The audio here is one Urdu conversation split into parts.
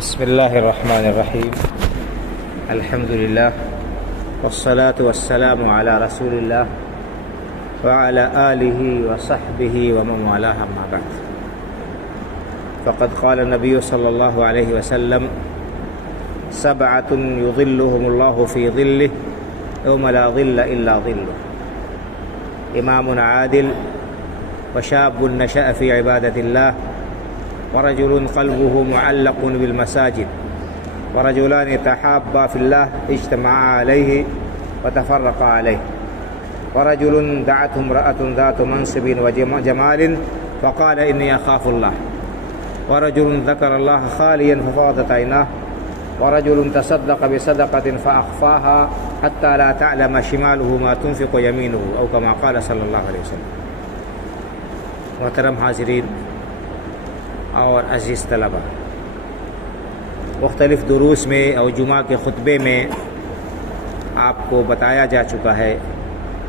بسم الله الرحمن الرحيم. الحمد لله والصلاة والسلام على رسول الله وعلى آله وصحبه ومن والاه، أما بعد. فقد قال النبي صلى الله عليه وسلم: سبعة يظلهم الله في ظله يوم لا ظل إلا ظله: إمام عادل، وشاب نشأ في عبادة الله، ورجل قلبه معلق بالمساجد، ورجلان تحابا في الله اجتمعا عليه وتفرقا عليه، ورجل دعته امرأة ذات منصب وجمال فقال إني أخاف الله، ورجل ذكر الله خاليا ففاضت عيناه، ورجل تصدق بصدقة فأخفاها حتى لا تعلم شماله ما تنفق يمينه، أو كما قال صلی اللہ علیہ وسلم. محترم حاضرین اور عزیز طلبہ، مختلف دروس میں اور جمعہ کے خطبے میں آپ کو بتایا جا چکا ہے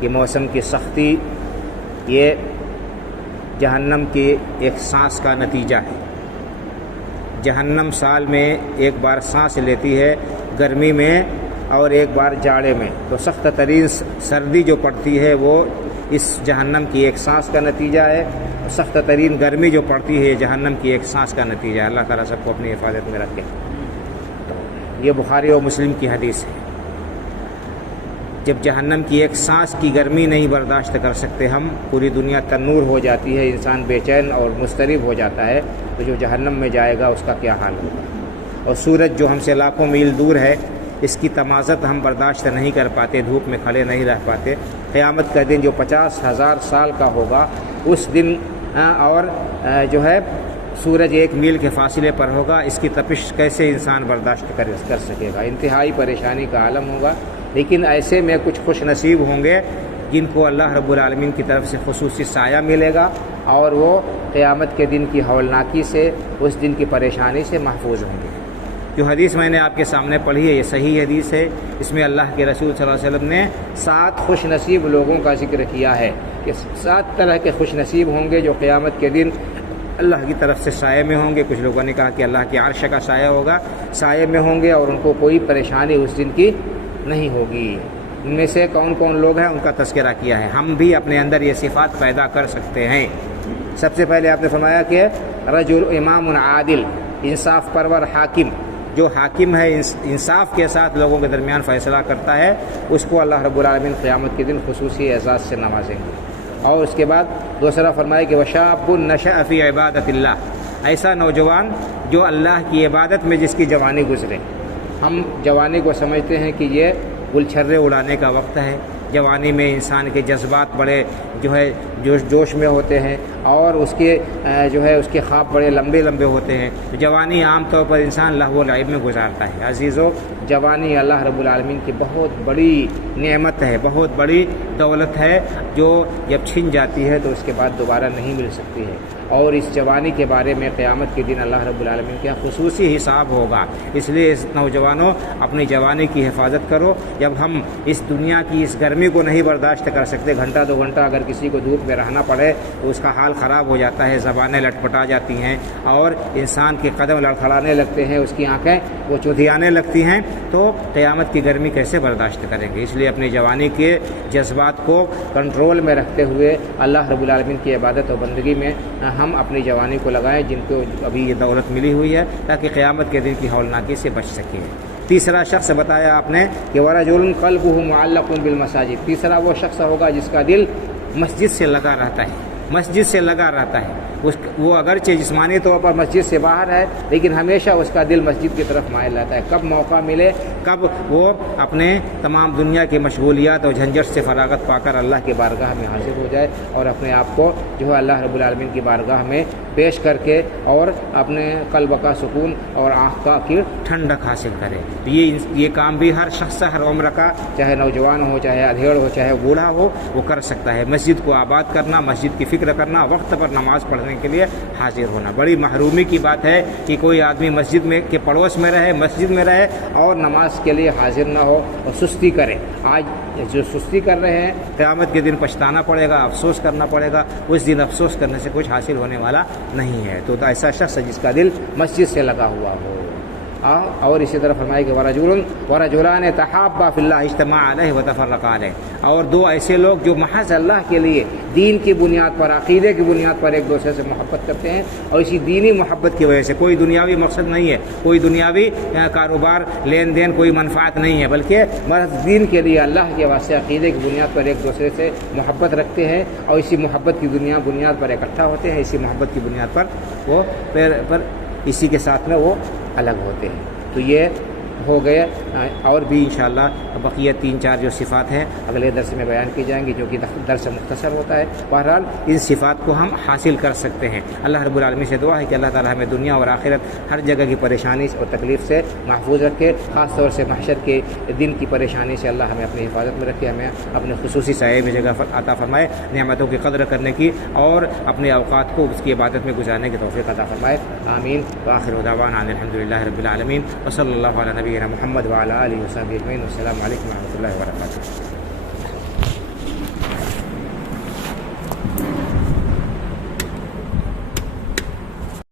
کہ موسم کی سختی یہ جہنم کی ایک سانس کا نتیجہ ہے. جہنم سال میں ایک بار سانس لیتی ہے گرمی میں اور ایک بار جاڑے میں، تو سخت ترین سردی جو پڑتی ہے وہ اس جہنم کی ایک سانس کا نتیجہ ہے. سخت ترین گرمی جو پڑتی ہے جہنم کی ایک سانس کا نتیجہ ہے. اللہ تعالیٰ سب کو اپنی حفاظت میں رکھے. تو یہ بخاری اور مسلم کی حدیث ہے. جب جہنم کی ایک سانس کی گرمی نہیں برداشت کر سکتے ہم، پوری دنیا تنور ہو جاتی ہے، انسان بے چین اور مضطرب ہو جاتا ہے، تو جو جہنم میں جائے گا اس کا کیا حال ہوگا. اور سورج جو ہم سے لاکھوں میل دور ہے، اس کی تمازت ہم برداشت نہیں کر پاتے، دھوپ میں کھڑے نہیں رہ پاتے. قیامت کا دن جو 50,000 سال کا ہوگا، اس دن اور جو ہے سورج 1 میل کے فاصلے پر ہوگا، اس کی تپش کیسے انسان برداشت کر سکے گا. انتہائی پریشانی کا عالم ہوگا. لیکن ایسے میں کچھ خوش نصیب ہوں گے جن کو اللہ رب العالمین کی طرف سے خصوصی سایہ ملے گا، اور وہ قیامت کے دن کی ہولناکی سے، اس دن کی پریشانی سے محفوظ ہوں گے. جو حدیث میں نے آپ کے سامنے پڑھی ہے یہ صحیح حدیث ہے. اس میں اللہ کے رسول صلی اللہ علیہ وسلم نے 7 خوش نصیب لوگوں کا ذکر کیا ہے کہ 7 طرح کے خوش نصیب ہوں گے جو قیامت کے دن اللہ کی طرف سے سائے میں ہوں گے. کچھ لوگوں نے کہا کہ اللہ کے عرش کا سایہ ہوگا، سائے میں ہوں گے اور ان کو کوئی پریشانی اس دن کی نہیں ہوگی. ان میں سے کون کون لوگ ہیں ان کا تذکرہ کیا ہے. ہم بھی اپنے اندر یہ صفات پیدا کر سکتے ہیں. سب سے پہلے آپ نے فرمایا کہ رجل امام عادل، انصاف پرور حاکم. جو حاکم ہے انصاف کے ساتھ لوگوں کے درمیان فیصلہ کرتا ہے، اس کو اللہ رب العالمین قیامت کے دن خصوصی اعزاز سے نوازیں گے. اور اس کے بعد دوسرا فرمایا کہ وشاب نشأ فی عبادت اللہ، ایسا نوجوان جو اللہ کی عبادت میں جس کی جوانی گزرے. ہم جوانی کو سمجھتے ہیں کہ یہ گلچھرے اڑانے کا وقت ہے. جوانی میں انسان کے جذبات بڑے جو ہے جوش میں ہوتے ہیں، اور اس کے جو ہے اس کے خواب بڑے لمبے لمبے ہوتے ہیں. جوانی عام طور پر انسان لہو و لعب میں گزارتا ہے. عزیزو، جوانی اللہ رب العالمین کی بہت بڑی نعمت ہے، بہت بڑی دولت ہے، جو جب چھن جاتی ہے تو اس کے بعد دوبارہ نہیں مل سکتی ہے. اور اس جوانی کے بارے میں قیامت کے دن اللہ رب العالمین کا خصوصی حساب ہوگا. اس لیے اس نوجوانوں اپنی جوانی کی حفاظت کرو. جب ہم اس دنیا کی اس گرمی کو نہیں برداشت کر سکتے، گھنٹہ 2 گھنٹہ اگر کسی کو دھوپ میں رہنا پڑے تو اس کا حال خراب ہو جاتا ہے. زبانیں لٹپٹا جاتی ہیں اور انسان کے قدم لڑکھڑانے لگتے ہیں، اس کی آنکھیں وہ چودھیانے لگتی ہیں. تو قیامت کی گرمی کیسے برداشت کریں گے؟ اس لیے اپنی جوانی کے جذبات کو کنٹرول میں رکھتے ہوئے اللہ رب العالمین کی عبادت و بندگی میں ہم اپنی جوانی کو لگائیں، جن کو ابھی یہ دولت ملی ہوئی ہے، تاکہ قیامت کے دن کی ہولناکی سے بچ سکیں. تیسرا شخص بتایا آپ نے کہ ورجل قلبہ معلق بالمساجد. تیسرا وہ شخص ہوگا جس کا دل مسجد سے لگا رہتا ہے، مسجد سے لگا رہتا ہے. وہ اگرچہ جسمانی طور پر مسجد سے باہر ہے، لیکن ہمیشہ اس کا دل مسجد کی طرف مائل رہتا ہے. کب موقع ملے، کب وہ اپنے تمام دنیا کی مشغولیات اور جھنجھٹ سے فراغت پا کر اللہ کی بارگاہ میں حاضر ہو جائے اور اپنے آپ کو جو ہے اللہ رب العالمین کی بارگاہ میں پیش کر کے اور اپنے قلب کا سکون اور آنکھ کی ٹھنڈک حاصل کرے. یہ کام بھی ہر شخص ہر عمر کا، چاہے نوجوان ہو، چاہے ادھیڑ ہو، چاہے بوڑھا ہو، وہ کر سکتا ہے. مسجد کو آباد کرنا، مسجد کی فکر کرنا، وقت پر نماز پڑھنے کے لیے حاضر ہونا. بڑی محرومی کی بات ہے کہ کوئی آدمی مسجد میں کے پڑوس میں رہے، مسجد میں رہے اور نماز کے لیے حاضر نہ ہو اور سستی کرے. آج جو سستی کر رہے ہیں قیامت کے دن پچھتانا پڑے گا، افسوس کرنا پڑے گا. اس دن افسوس کرنے سے کچھ حاصل ہونے والا نہیں ہے. تو ایسا شخص جس کا دل مسجد سے لگا ہوا ہو. اور اسی طرح فرمایا کہ ورجلان تحابا فی اللہ اجتماع علیہ وتفرقا علیہ، اور دو ایسے لوگ جو محض اللہ کے لیے دین کی بنیاد پر، عقیدے کی بنیاد پر ایک دوسرے سے محبت کرتے ہیں، اور اسی دینی محبت کی وجہ سے، کوئی دنیاوی مقصد نہیں ہے، کوئی دنیاوی کاروبار لین دین، کوئی منفعت نہیں ہے، بلکہ محض دین کے لیے اللہ کے واسطے عقیدے کی بنیاد پر ایک دوسرے سے محبت رکھتے ہیں، اور اسی محبت کی بنیاد پر اکٹھا ہوتے ہیں، اسی محبت کی بنیاد پر وہ اسی کے ساتھ میں وہ الگ ہوتے ہیں۔ تو یہ ہو گئے، اور بھی انشاءاللہ بقیہ 3-4 جو صفات ہیں اگلے درس میں بیان کی جائیں گی، جو کہ درس مختصر ہوتا ہے۔ بہرحال ان صفات کو ہم حاصل کر سکتے ہیں۔ اللہ رب العالمین سے دعا ہے کہ اللہ تعالی ہمیں دنیا اور آخرت ہر جگہ کی پریشانی اور تکلیف سے محفوظ رکھے، خاص طور سے محشر کے دن کی پریشانی سے اللہ ہمیں اپنی حفاظت میں رکھے، ہمیں اپنے خصوصی سائے میں جگہ عطا فرمائے، نعمتوں کی قدر کرنے کی اور اپنے اوقات کو اس کی عبادت میں گزارنے کی توفیق عطا فرمائے، آمین۔ وآخر دعوانا ان الحمدللہ رب العالمین، وصلی اللہ علی نبینا محمد وعلی آلہ وصحبہ اجمعین، والسلام علیکم ورحمۃ اللہ وبرکاتہ۔